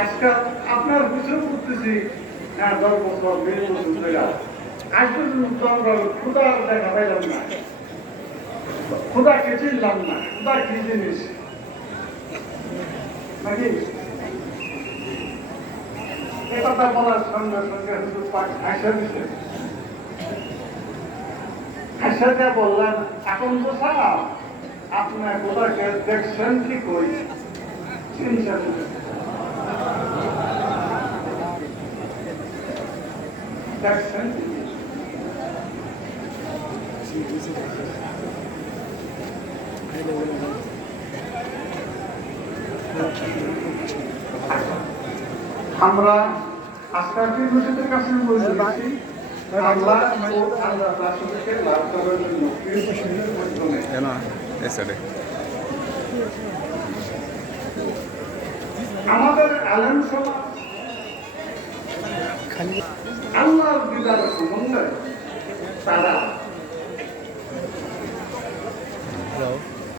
আজকে আপনার পিছনে করতেছি 10 বছর 20 বছর ধরে আজ পর্যন্ত ক্ষুদার দেখা পাইলাম না, ক্ষুদাকে চিনলাম না, ক্ষুদা কি জিনিস নাকি এ কথা বলার সঙ্গে সঙ্গে হুজুর পাক হাসা দিছে, হাসা দিয়ে বললেন এখন তো সাহেব আপনার ক্ষুদাকে দেখছেন কি কই চিনছেন দেখছেন আমরা আজকাল মসজিদের কাছে বলছি আল্লাহ ও আল্লাহ রাসূলকে লাভ করার জন্য কৃষ্ণের মাধ্যমে আমাদের আলেম সমাজ আল্লাহর দিদার সম্বন্ধে তারা